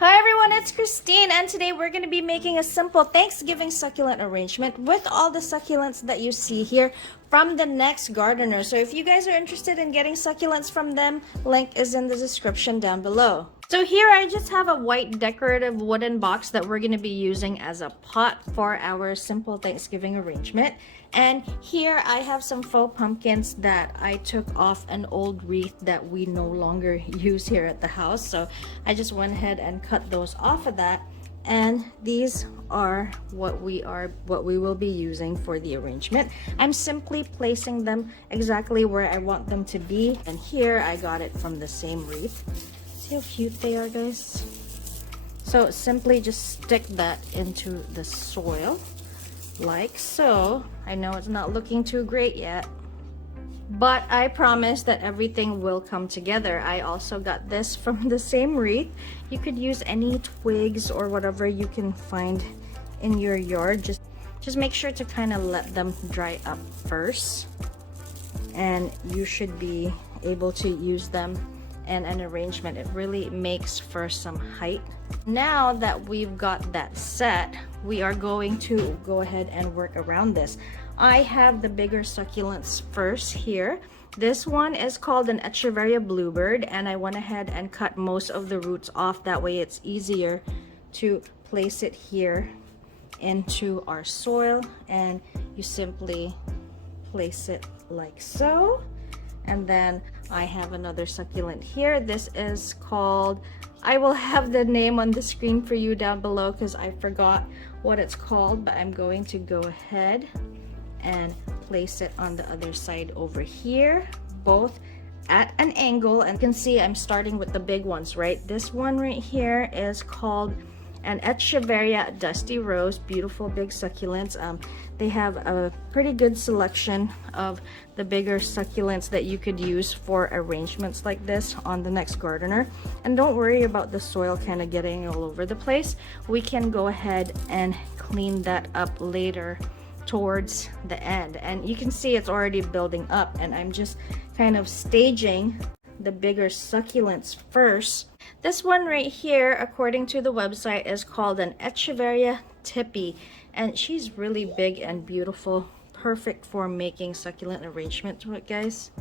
Hi everyone, it's Christine, and today we're going to be making a simple Thanksgiving succulent arrangement with all the succulents that you see here from the Next Gardener. So if you guys are interested in getting succulents from them, link is in the description down below. So here I just have a white decorative wooden box that we're going to be using as a pot for our simple Thanksgiving arrangement. And here I have some faux pumpkins that I took off an old wreath that we no longer use here at the house. So I just went ahead and cut those off of that. And these are what we will be using for the arrangement. I'm simply placing them exactly where I want them to be. And here I got it from the same wreath. See how cute they are, guys? So simply just stick that into the soil like so. I know it's not looking too great yet, but I promise that everything will come together. I also got this from the same wreath. You could use any twigs or whatever you can find in your yard. Just make sure to kind of let them dry up first, and you should be able to use them in an arrangement. It really makes for some height. Now that we've got that set, we are going to go ahead and work around this. I have the bigger succulents first here. This one is called an Echeveria bluebird, and I went ahead and cut most of the roots off. That way it's easier to place it here into our soil, and you simply place it like so. And then I have another succulent here. This is called, I will have the name on the screen for you down below because I forgot what it's called, but I'm going to go ahead and place it on the other side over here, both at an angle. And you can see I'm starting with the big ones, right? This one right here is called an Echeveria Dusty Rose. Beautiful big succulents. They have a pretty good selection of the bigger succulents that you could use for arrangements like this on the Next Gardener. And don't worry about the soil kind of getting all over the place. We can go ahead and clean that up later towards the end. And you can see it's already building up, and I'm just kind of staging the bigger succulents first. This one right here, according to the website, is called an Echeveria tippy, and she's really big and beautiful, perfect for making succulent arrangements with, guys.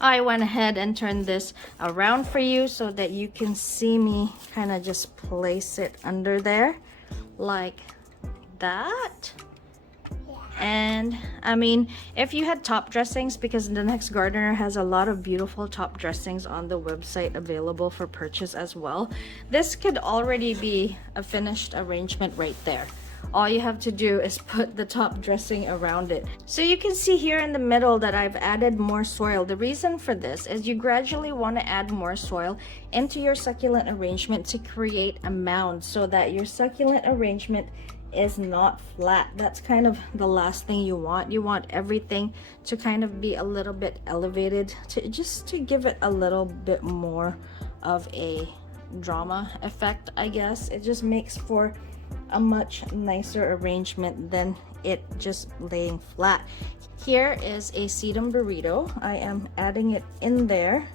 I went ahead and turned this around for you so that you can see me kind of just place it under there like that. And I mean, if you had top dressings, because the Next Gardener has a lot of beautiful top dressings on the website available for purchase as well, this could already be a finished arrangement right there. All you have to do is put the top dressing around it. So you can see here in the middle that I've added more soil. The reason for this is you gradually want to add more soil into your succulent arrangement to create a mound so that your succulent arrangement is not flat. That's kind of the last thing you want. You want everything to kind of be a little bit elevated, to give it a little bit more of a drama effect, I guess. It just makes for a much nicer arrangement than it just laying flat. Here is a sedum burrito. I am adding it in there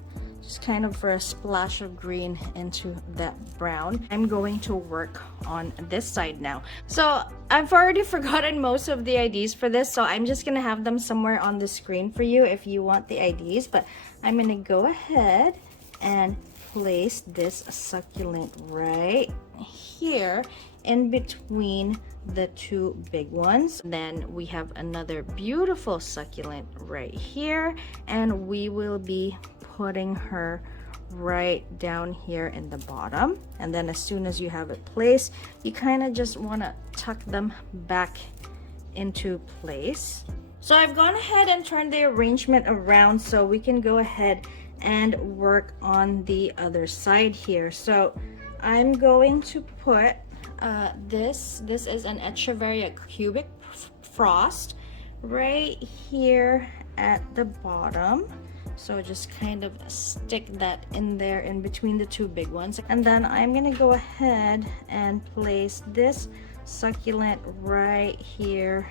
just kind of for a splash of green into that brown. I'm going to work on this side now. So I've already forgotten most of the IDs for this, so I'm just gonna have them somewhere on the screen for you if you want the IDs. But I'm gonna go ahead and place this succulent right here in between the two big ones. Then we have another beautiful succulent right here, and we will be putting her right down here in the bottom. And then as soon as you have it placed, you kind of just want to tuck them back into place. So I've gone ahead and turned the arrangement around so we can go ahead and work on the other side here. So I'm going to put this is an Echeveria cubic frost right here at the bottom. So just kind of stick that in there in between the two big ones. And then I'm gonna go ahead and place this succulent right here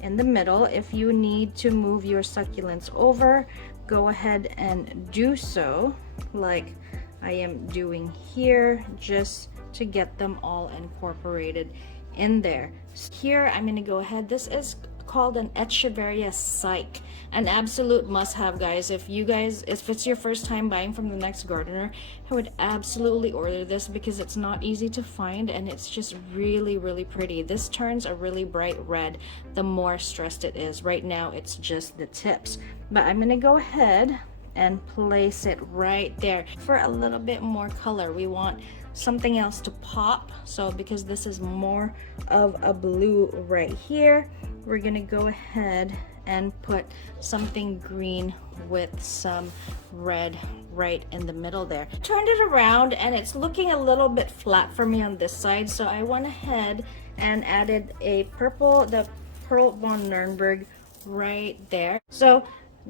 in the middle. If you need to move your succulents over, go ahead and do so, like I am doing here just to get them all incorporated in there. Here I'm going to go ahead. This is called an echeveria psych, an absolute must-have, guys. If it's your first time buying from the Next Gardener, I would absolutely order this because it's not easy to find and it's just really, really pretty. This turns a really bright red the more stressed it is. Right now it's just the tips, but I'm gonna go ahead and place it right there for a little bit more color. We want something else to pop, so because this is more of a blue right here, we're gonna go ahead and put something green with some red right in the middle there. Turned it around and it's looking a little bit flat for me on this side, so I went ahead and added a purple, the Pearl von Nürnberg right there. So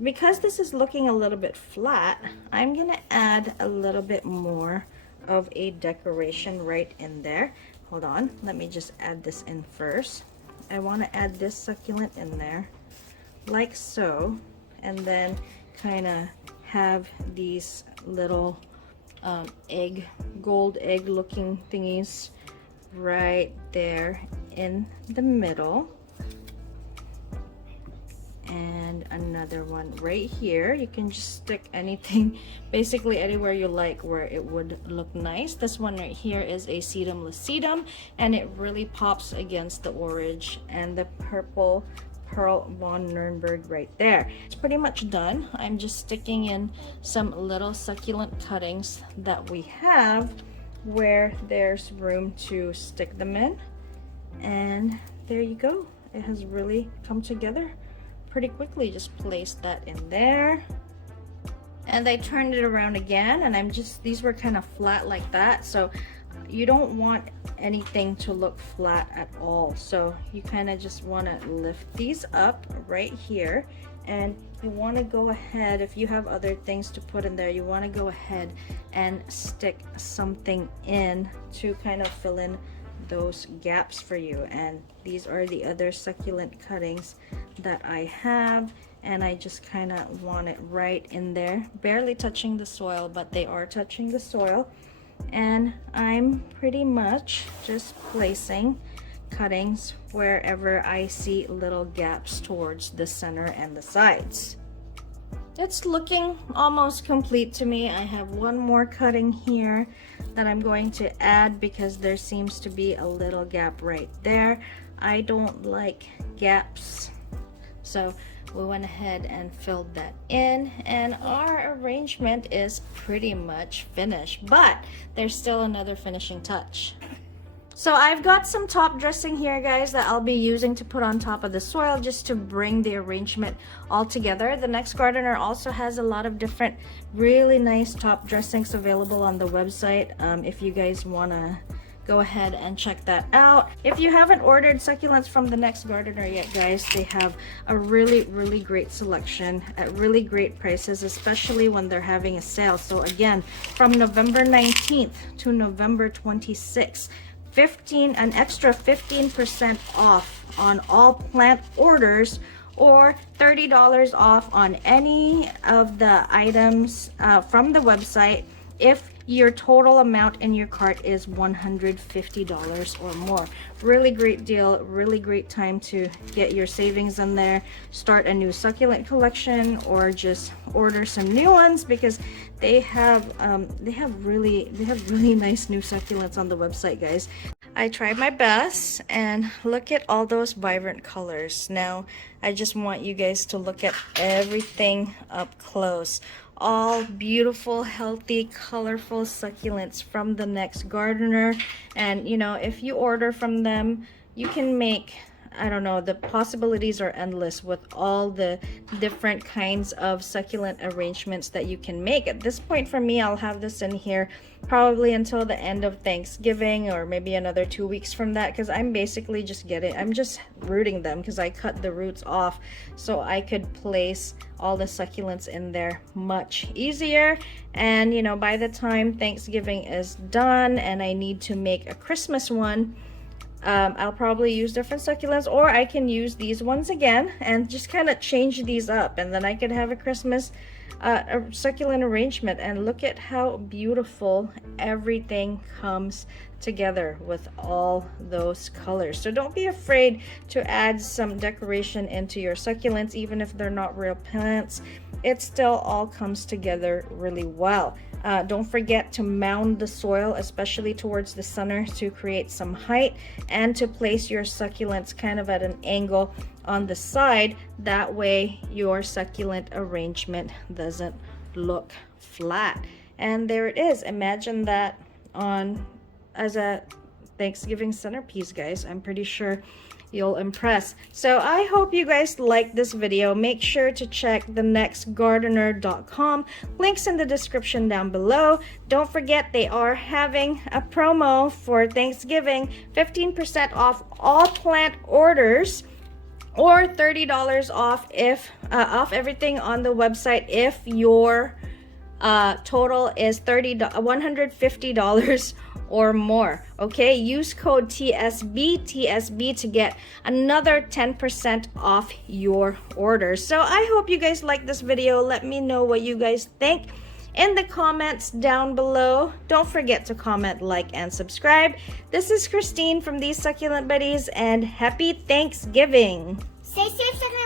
because this is looking a little bit flat, I'm gonna add a little bit more of a decoration right in there. Hold on, let me just add this in first. I want to add this succulent in there like so, and then kind of have these little gold egg looking thingies right there in the middle, and another one right here. You can just stick anything basically anywhere you like where it would look nice. This one right here is a sedum lacidum, and it really pops against the orange and the purple Pearl von Nürnberg right there. It's pretty much done. I'm just sticking in some little succulent cuttings that we have where there's room to stick them in, and there you go. It has really come together pretty quickly. Just place that in there, and I turned it around again, and these were kind of flat like that, so you don't want anything to look flat at all, so you kind of just want to lift these up right here, and you want to go ahead, if you have other things to put in there, you want to go ahead and stick something in to kind of fill in those gaps for you. And these are the other succulent cuttings that I have, and I just kind of want it right in there, barely touching the soil, but they are touching the soil. And I'm pretty much just placing cuttings wherever I see little gaps towards the center and the sides. It's looking almost complete to me. I have one more cutting here that I'm going to add because there seems to be a little gap right there. I don't like gaps, so we went ahead and filled that in, and our arrangement is pretty much finished, but there's still another finishing touch. So I've got some top dressing here, guys, that I'll be using to put on top of the soil just to bring the arrangement all together. The Next Gardener also has a lot of different really nice top dressings available on the website, if you guys want to go ahead and check that out. If you haven't ordered succulents from the Next Gardener yet, guys, they have a really great selection at really great prices, especially when they're having a sale. So again, from November 19th to November 26th, an extra 15% off on all plant orders, or $30 off on any of the items from the website if your total amount in your cart is $150 or more. Really great deal, really great time to get your savings in there, start a new succulent collection, or just order some new ones, because they have really nice new succulents on the website, guys. I tried my best, and look at all those vibrant colors. Now I just want you guys to look at everything up close. All beautiful, healthy, colorful succulents from the Next Gardener. And you know, if you order from them, you can make, I don't know, the possibilities are endless with all the different kinds of succulent arrangements that you can make. At this point, for me, I'll have this in here probably until the end of Thanksgiving, or maybe another 2 weeks from that, because I'm basically just I'm just rooting them, because I cut the roots off so I could place all the succulents in there much easier. And you know, by the time Thanksgiving is done and I need to make a Christmas one, I'll probably use different succulents, or I can use these ones again and just kind of change these up, and then I could have a Christmas a succulent arrangement. And look at how beautiful everything comes together with all those colors. So don't be afraid to add some decoration into your succulents, even if they're not real plants. It still all comes together really well. Don't forget to mound the soil, especially towards the center, to create some height, and to place your succulents kind of at an angle on the side. That way your succulent arrangement doesn't look flat. And there it is. Imagine that on as a Thanksgiving centerpiece, guys. I'm pretty sure you'll impress. So I hope you guys like this video. Make sure to check thenextgardener.com. Links in the description down below. Don't forget, they are having a promo for Thanksgiving, 15% off all plant orders, or $30 off if off everything on the website if your total is $150 or more. Okay, use code TSB to get another 10% off your order. So I hope you guys like this video. Let me know what you guys think in the comments down below. Don't forget to comment, like, and subscribe. This is Christine from these Succulent Buddies, and happy Thanksgiving. Stay safe, Succulent